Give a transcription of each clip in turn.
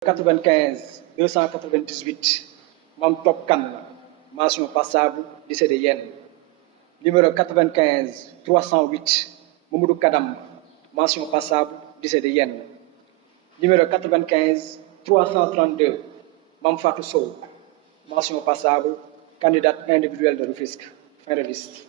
95 298 Mam Top Kan, mention passable, lycée de Yen. Numéro 95 308 Mamoudou Kadam, mention passable, lycée de Yen. Numéro 95 332 Mam Fatou Sow, mention passable, candidate individuelle de Rufisque. Fin de liste.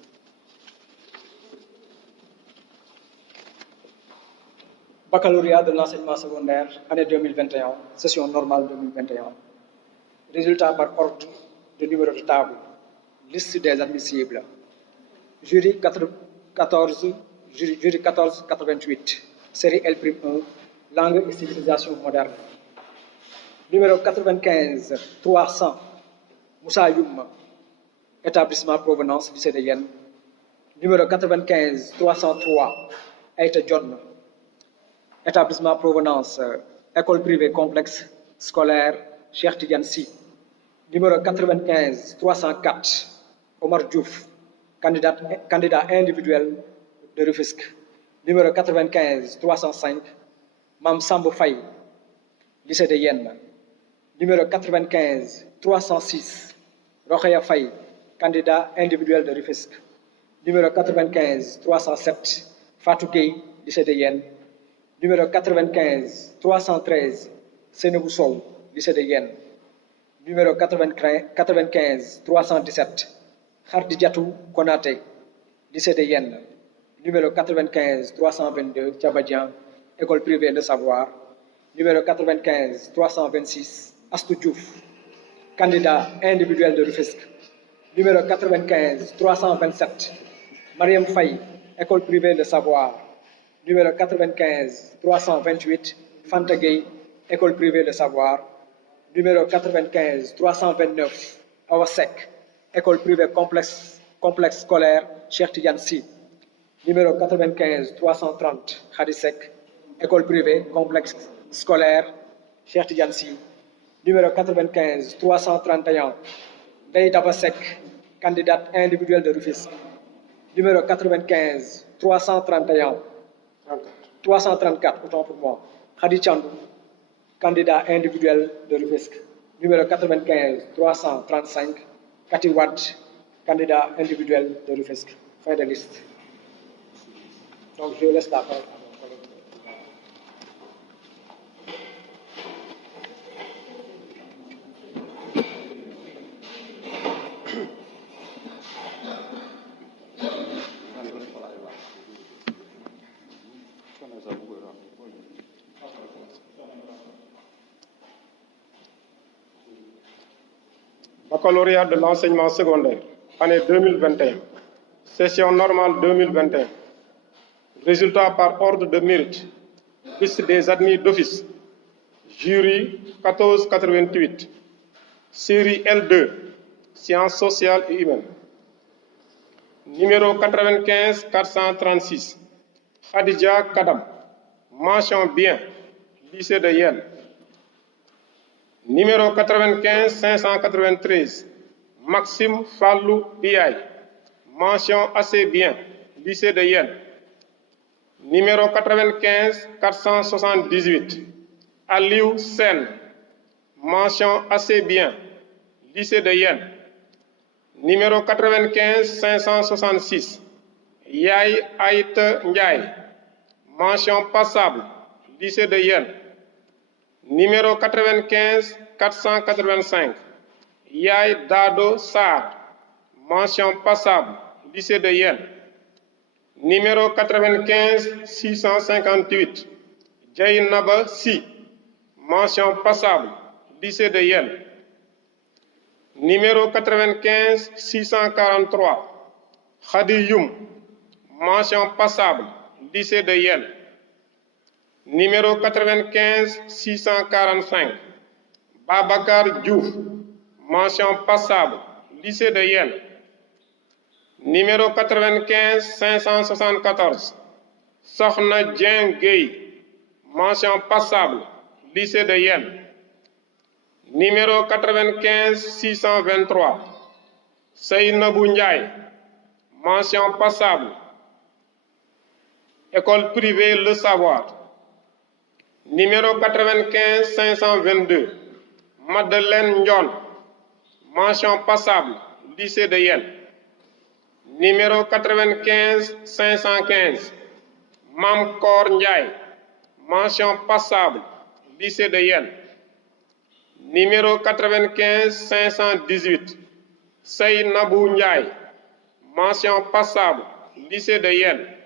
Baccalauréat de l'enseignement secondaire, année 2021, session normale 2021. Résultat par ordre de numéro de table. Liste des admissibles. Jury 1488, série L'1, langue et civilisation moderne. Numéro 95 300, Moussa Youm, établissement provenance lycée de Yen. Numéro 95 303, Aïta John, établissement provenance, école privée complexe scolaire Cheikh Tidiane Sy. Numéro 95 304, Omar Diouf, candidat individuel de Rufisque. Numéro 95 305, Mam Sambo Faye, lycée de Yen. Numéro 95 306, Rokhaya Faye, candidat individuel de Rufisque. Numéro 95 307, Fatou Gueye, lycée de Yen. Numéro 95 313, Sénébou Sow, lycée de Yen. Numéro 95 317, Khardi Diatou Konate, lycée de Yen. Numéro 95 322, Tchabadian, école privée de savoir. Numéro 95 326, Astou Diouf, candidat individuel de Rufisque. Numéro 95 327, Mariam Faye, école privée de savoir. Numéro 95 328, Fanta Gueye, école privée de savoir. Numéro 95 329, Awasek, école privée complexe scolaire Cheikh Tidiane Sy. Numéro 95 330, Khadisek, école privée complexe scolaire Cheikh Tidiane Sy. Numéro 95 331, Dey Dabasek, candidate individuelle de Rufisque. Numéro 95 334, autant pour moi, Khadi Chandou, candidat individuel de Rufisque. Numéro 95 335, Kati Wad, candidat individuel de Rufisque. Fin de liste. Donc je laisse la parole à mon collègue. Baccalauréat de l'enseignement secondaire, année 2021, session normale 2021. Résultat par ordre de mérite. Liste des admis d'office. Jury 1488. Série L2, sciences sociales et humaines. Numéro 95 436. Khadija Kadam. Mention bien. Lycée de Yen. Numéro 95 593, Maxime Fallou Biaye, mention assez bien, lycée de Yen. Numéro 95 478, Aliou Sen, mention assez bien, lycée de Yen. Numéro 95 566, Yaye Aïte Ndiaye, mention passable, lycée de Yen. Numéro 95 485, Yaye Dado Sarr, mention passable, lycée de Yen. Numéro 95 658, Djaïnaba Si, mention passable, lycée de Yen. Numéro 95 643, Khadi Youm, mention passable, lycée de Yen. Numéro 95 645, Babakar Diouf, mention passable, lycée de Yen. Numéro 95 574, Sokhna Dien Gueye, mention passable, lycée de Yen. Numéro 95 623, Seynabou Ndiaye, mention passable, école privée Le Savoir. Numéro 95 522, Madeleine Ndion, mention passable, lycée de Yel. Numéro 95 515, Mamkor Ndiaye, mention passable, lycée de Yel. Numéro 95 518, Seynabou Ndiaye, mention passable, lycée de Yel.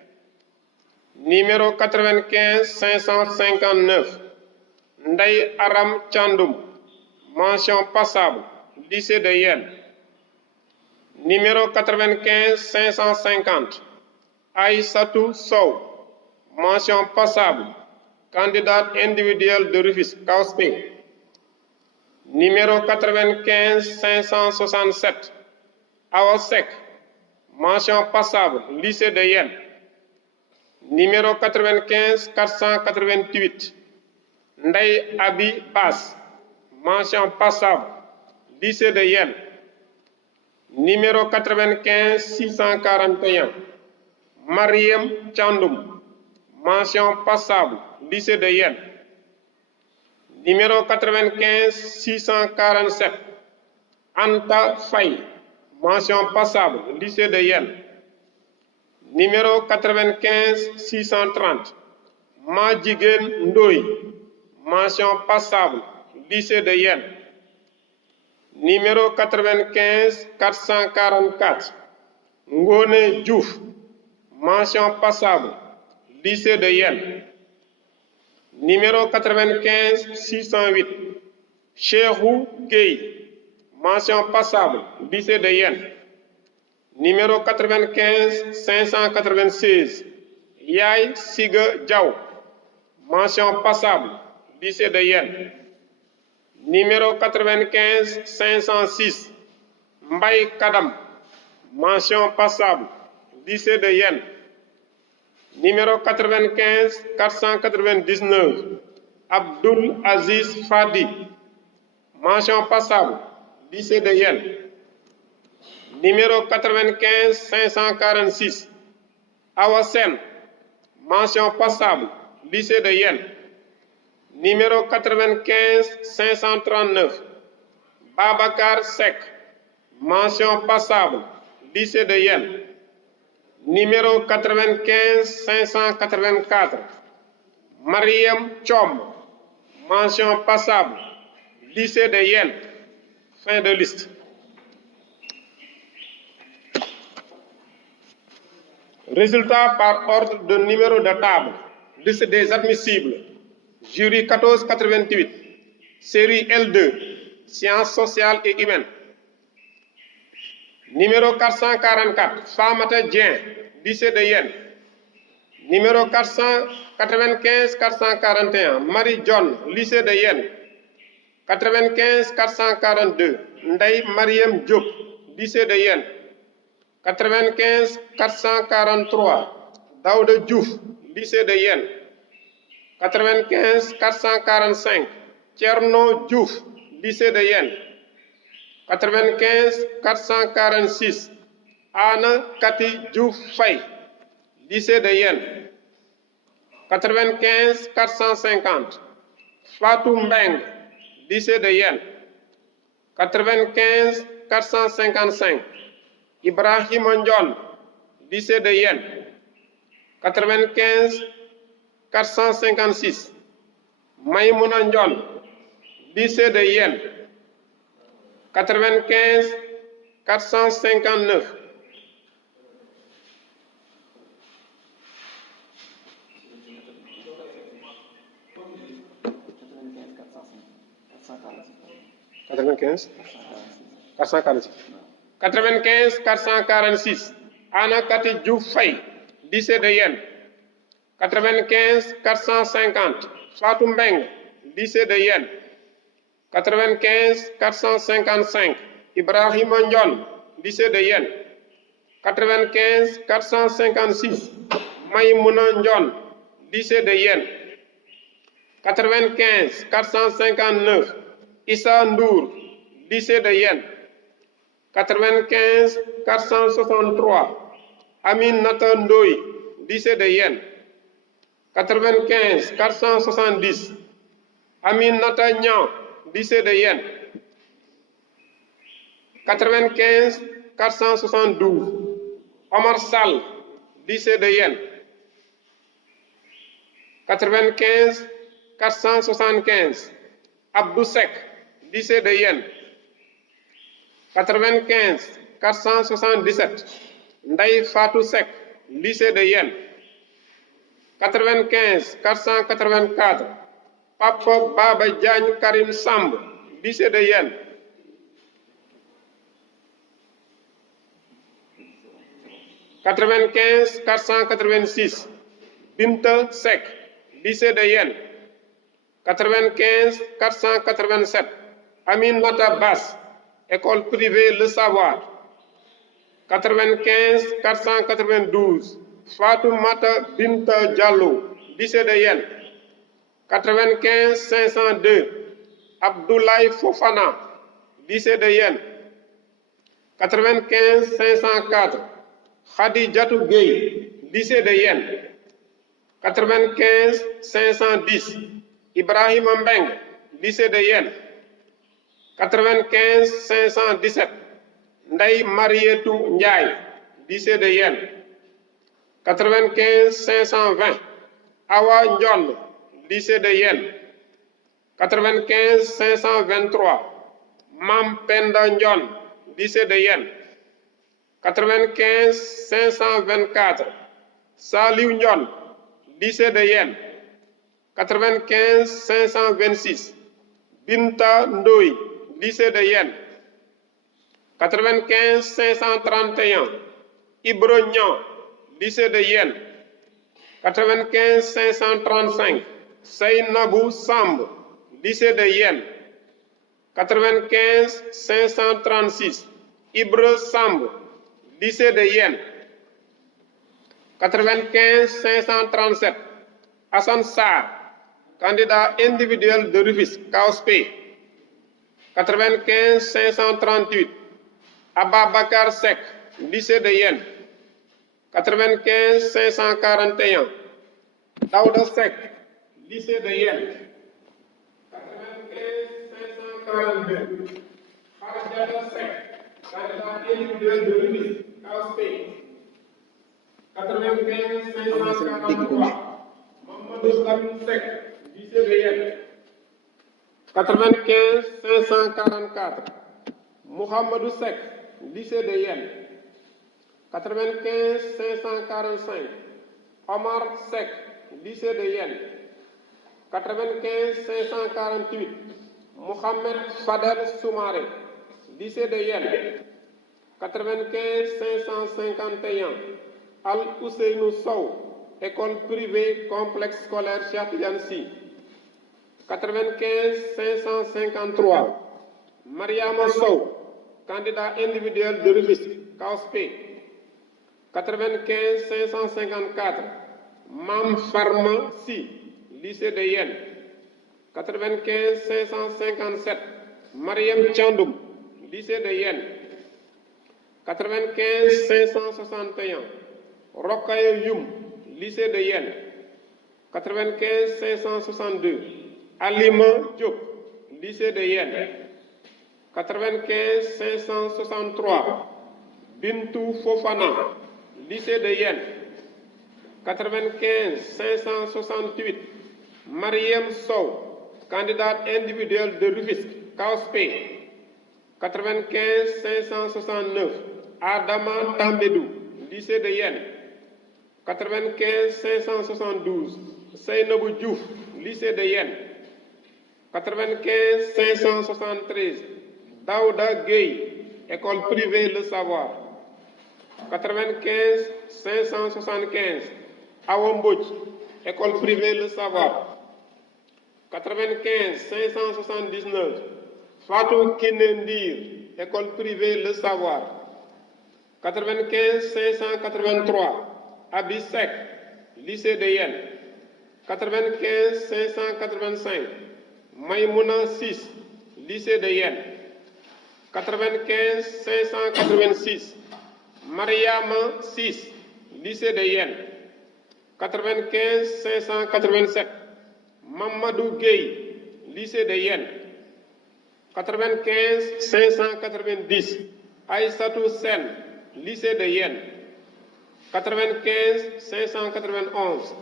Numéro 95 559, Ndeye Aram Tchandoum, mention passable, lycée de Yel. Numéro 95 550, Aïssatou Sow, mention passable, candidate individuelle de Rufisque, CAOSP. Numéro 95 567, Awasek, mention passable, lycée de Yel. Numéro 95 488, Ndeye Abi Bass, mention passable, lycée de Yel. Numéro 95 641, Mariem Tchandoum, mention passable, lycée de Yel. Numéro 95 647, Anta Faye, mention passable, lycée de Yel. Numéro 95 630, Madjigen Ndoye, mention passable, lycée de Yel. Numéro 95 444, Ngone Diouf, mention passable, lycée de Yel. Numéro 95 608, Cheikhou Gueye, mention passable, lycée de Yel. Numéro 95 596, Yaye Siga Diaw, mention passable, lycée de Yel. Numéro 95 506, Mbaye Kadam, mention passable, lycée de Yel. Numéro 95 499, Abdoul Aziz Fadi, mention passable, lycée de Yel. Numéro 95 546, Awasen, mention passable, lycée de Yel. Numéro 95 539, Babacar Sek, mention passable, lycée de Yel. Numéro 95 584, Mariam Chom, mention passable, lycée de Yel. Fin de liste. Résultat par ordre de numéro de table. Liste des admissibles. Jury 1488. Série L2. Sciences sociales et humaines. Numéro 444. Famata Dien. Lycée de Yel. Numéro 495-441. Marie John. Lycée de Yel. 95-442. Ndeye Mariam Diop. Lycée de Yel. 95-443, Daouda Diouf, lycée de Yel. 95-445, Tcherno Diouf, lycée de Yel. 95-446, Anna Kati Diouf Faye, lycée de Yel. 95-450, Fatou Mbeng, lycée de Yel. 95-455, Ibrahim Ndion, lycée de Yel. 95-456, Maïmouna Ndion, lycée de Yel. 95-459, (95) 446, Anna Kati Diouf Faye, lycée de Yel. 95 450, Fatou Mbeng, lycée de Yel. 95 455, Ibrahim Ndion, lycée de Yel. 95 456, Maïmouna Ndion, lycée de Yel. 95 459, Issa Ndour, lycée de Yel. 95 463, Amin Nata Ndoye, lycée de Yel. 95 470 Aminata Niang, lycée de Yène. 95 472 Omar Sall, lycée de Yène. 95 475 Abdou Sek, lycée de Yène. 95 477 Ndeye Fatou Sek, lycée de Yène. 95 484 Papa Baba Diagne Karim Samb, lycée de Yène. 95 486 Binta Sek, lycée de Yène. 95 487 Aminata Bass, école privée Le Savoir. 95 492 Fatoumata Binta Diallo, lycée de Yène. 95 502 Abdoulaye Fofana, lycée de Yène. 95 504 Khadijatou Gueye, lycée de Yène. 95 510 Ibrahima Mbeng, lycée de Yène. 95 517 Ndeye Marietou Ndiaye, lycée de Yène. 95 520 Awa Ndion, lycée de Yène. 95 523 Mam Penda Ndion, lycée de Yène. 95 524 Saliou Ndion, lycée de Yène. 95 526 Binta Ndoye, lycée de Yène. 95 531 Ibro Niang, lycée de Yène. 95 535 Seynabou Samb, lycée de Yène. 95 536 Ibra Samb, lycée de Yène. 95 537 Hassan Sarr, candidat individuel de Rufisque, CAOSP. 95 538 Ababakar Sek, lycée de Yène. 95 541 Daouda Sek, lycée de Yène. 95 542 Khadijata Sek, candidat individuel de Rufisque, CAOSP. 95 543 Mamadou Lamine Sek, lycée de Yène. 95 544 Mouhamadou Sek, lycée de Yène. 95 545 Omar Sek, lycée de Yène. 95 548 Mohamed Fadel Soumaré, lycée de Yène. 95 551 Al Ousseynou Sow, école privée complexe scolaire Cheikh Tidiane Sy. 95 553 Mariama Sow, candidat individuel de Rufisque, CAOSP. 95 554 Mam Farma Sy, lycée de Yène. 95 557 Mariam Thiandoum, lycée de Yène. 95 561 Rokhaya Youm, lycée de Yène. 95 562 Alima Diop, lycée de Yène. 95 563 Bintou Fofana, lycée de Yène. 95 568 Mariam Sow, candidate individuelle de Rufisque, CAOSP. 95 569 Adama Tambédou, lycée de Yène. 95 572 Seynabou Diouf, lycée de Yène. 95 573 Daouda Gueye, école privée Le Savoir. 95 575 Awa Mbodj, école privée Le Savoir. 95 579 Fatou Kiné Ndir, école privée Le Savoir. 95 583 Abi Sek, lycée de Yène. 95 585 Maïmouna 6, lycée de Yène. 95 586 Mariama 6, lycée de Yène. 95 587 Mamadou Gueye, lycée de Yène. 95 590 Aïssatou Sen, lycée de Yène. 95 591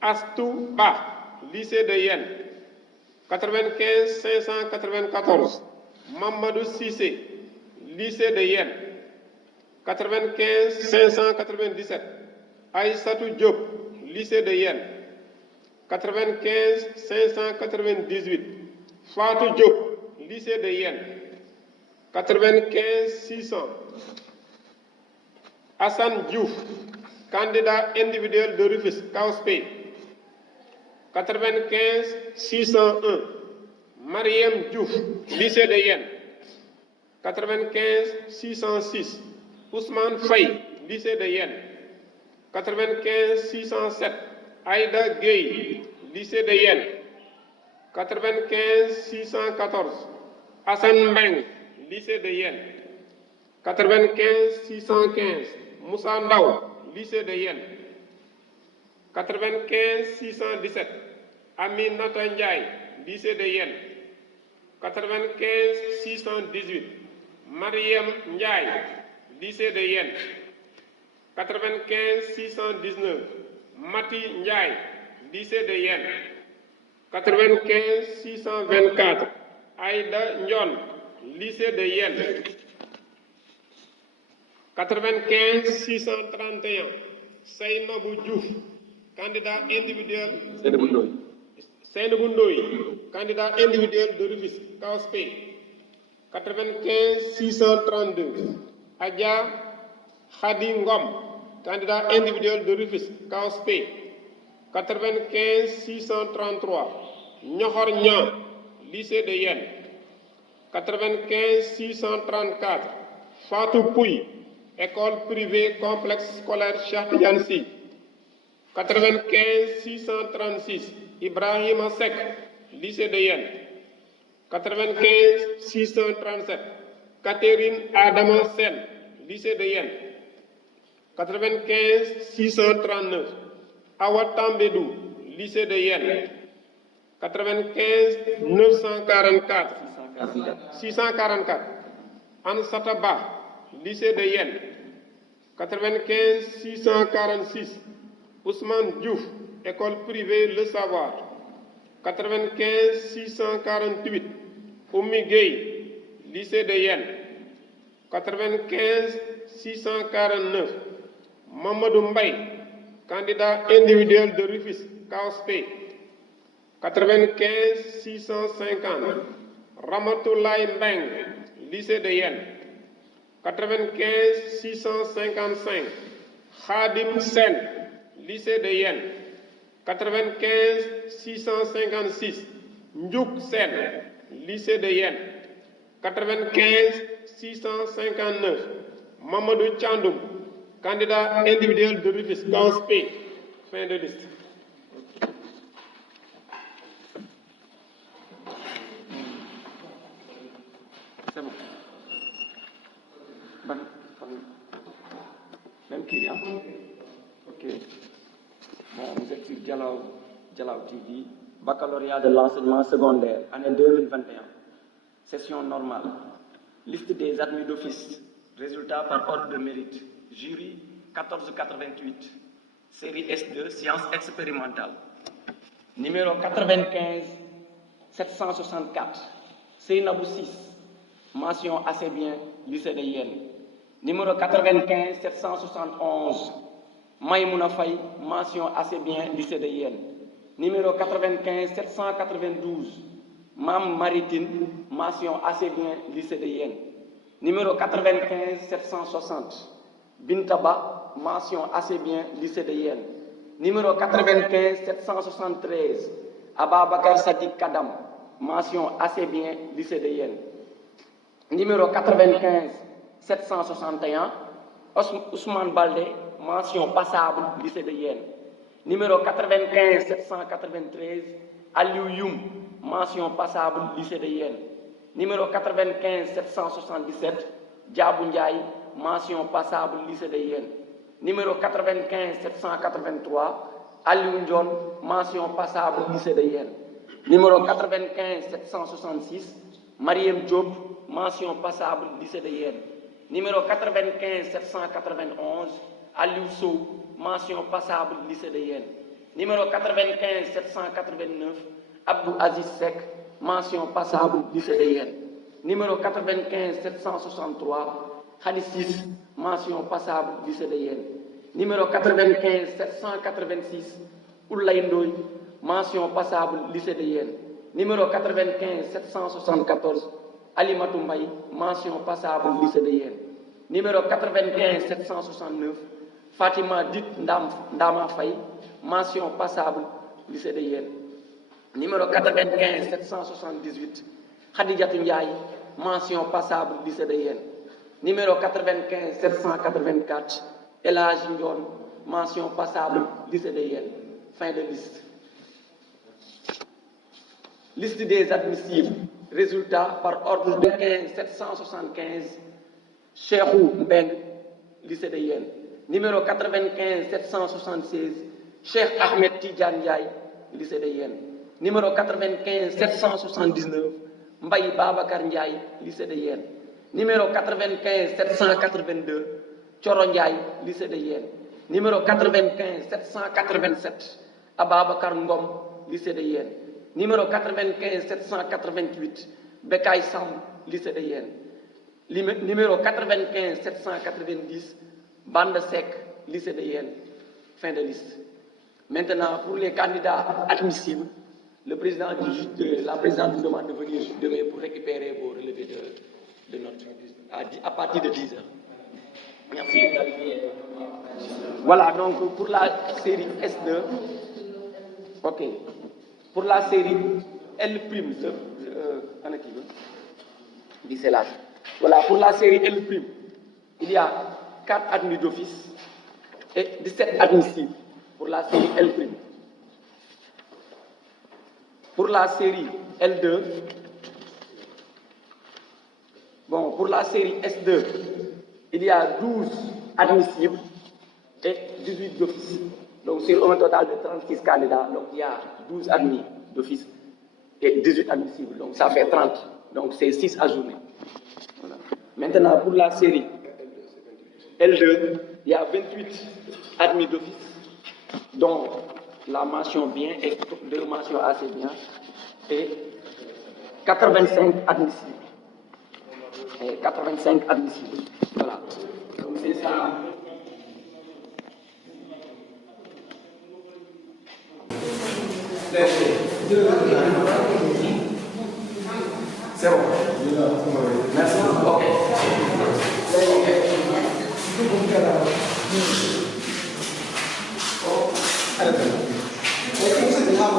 Astou Ba, lycée de Yène. 95 594 Mamadou Cissé, lycée de Yène. 95 597 Aïssatou Diop, lycée de Yène. 95 598 Fatou Diop, lycée de Yène. 95 600 Hassan Diouf, candidat individuel de Rufisque, Kaospé. 95 601 Mariam Diouf, lycée de Yène. 95 606 Ousmane Faye, lycée de Yène. 95 607 Aïda Gueye, lycée de Yène. 95 614 Hassan Mbeng, lycée de Yène. 95 615 Moussa Ndaw, lycée de Yène. 95 617 Aminata Ndiaye, lycée de Yène. 95 618 Mariam Ndiaye, lycée de Yène. 95 619 Mati Ndiaye, lycée de Yène. 95 624 Aïda Ndion, lycée de Yène. 95 631 Seynabou Diouf, candidat individuel. Seynabou Ndoye, candidat individuel de Rufisque, Kaospé. 95 632 Adja Khady Ngom, candidat individuel de Rufisque, Kaospé. 95 633 Nyokhor Niang, lycée de Yène. 95 634 Fatou Pouy, école privée complexe scolaire Cheikh Tidiane Sy. 95 636 Ibrahima Seck, lycée de Yène. 95 637 Catherine Adama Sen, lycée de Yène. 95 639 Awa Tambedou, lycée de Yène. 95 944 644 Ansata Ba, lycée de Yène. 95 646 Ousmane Diouf, école privée Le Savoir. 95 648 Oumi Gueye, lycée de Yène. 95 649 Mamadou Mbaye, candidat individuel de Rufisque, Kaospé. 95 650 Ramatoulaye Mbeng, lycée de Yène. 95 655 Khadim Sen, lycée de Yène. 95 656 Ndiouk Sen, lycée de Yène. 95 659 Mamadou Thiandoum, candidat individuel de Rufisque, Kaospé. Fin de liste. C'est bon. Même client. Ok. Bon, vous êtes sur Dialaw TV, baccalauréat de l'enseignement secondaire, année 2021. Session normale. Liste des admis d'office. Résultats par ordre de mérite. Jury 1488. Série S2, sciences expérimentales. Numéro 95 764. Seynabou 6. Mention assez bien, lycée de Yène. Numéro 95 771. Maïmouna Faye, mention assez bien, lycée de Yène. Numéro 95 792. Mam Maritine, mention assez bien, lycée de Yène. Numéro 95 760. Bintaba, mention assez bien, lycée de Yène. Numéro 95 773. Ababakar Sadiq Kadam, mention assez bien, lycée de Yène. Numéro 95 761. Ousmane Baldé, mention passable, lycée de Yène. Numéro 95 793. Aliou Youm, mention passable, lycée de Yène. Numéro 95 777. Diabou Ndiaye, mention passable, lycée de Yène. Numéro 95 783. Aliou Ndione, mention passable, lycée de Yène. Numéro 95 766, Mariem Diop, mention passable, lycée de Yène. Numéro 95 791, Aliou Sow, mention passable, lycée de Yène. Numéro 95 789, Abdou Aziz Sek, mention passable, lycée de Yène. Numéro 95 763, Khalissis, mention passable, lycée de Yène. Numéro 95 786, Oulay Ndoye, mention passable, lycée de Yène. Numéro 95 774, Alimatou Mbaye, mention passable, lycée de Yène. Numéro 95 769, Fatima Dit Ndama Faye, mention passable, lycée de Yène. Numéro 95 778, Khadijatou Ndiaye, mention passable, lycée de Yène. Numéro 95 784, El Hadji Ndione, mention passable, lycée de Yène. Fin de liste. Liste des admissibles. Résultat par ordre de 15 775, Cheikhou Mbeng, lycée de Yène. Numéro 95 776, Cheikh Ahmed Tidiane Ndiaye, lycée de Yène. Numéro 95 779, Mbaye Babacar Ndiaye, lycée de Yène. Numéro 95 782, Thioro Ndiaye, lycée de Yène. Numéro 95 787, Ababacar Ngom, lycée de Yène. Numéro 95 788, Bekay Sam, lycée de Yène. Numéro 95 790, Bande Sec, lycée de Yène. Fin de liste. Maintenant, pour les candidats admissibles, la présidente nous demande de venir demain pour récupérer vos relevés de notes à partir de 10 heures. Merci. Voilà, donc pour la série S2, ok. Pour la série L', voilà, pour la série L', il y a 4 admis d'office et 17 admissibles pour la série L'. Pour la série L2, bon, pour la série S2, il y a 12 admissibles et 18 d'office. Donc, sur un total de 36 candidats, donc il y a 12 admis d'office et 18 admissibles. Donc, ça fait 30. Donc, c'est 6 ajournés. Voilà. Maintenant, pour la série L2, il y a 28 admis d'office, dont la mention bien et 2 mentions assez bien, et 85 admissibles. Et 85 admissibles. Voilà. Donc, c'est ça. C'est bon. Merci. Ok. Ok.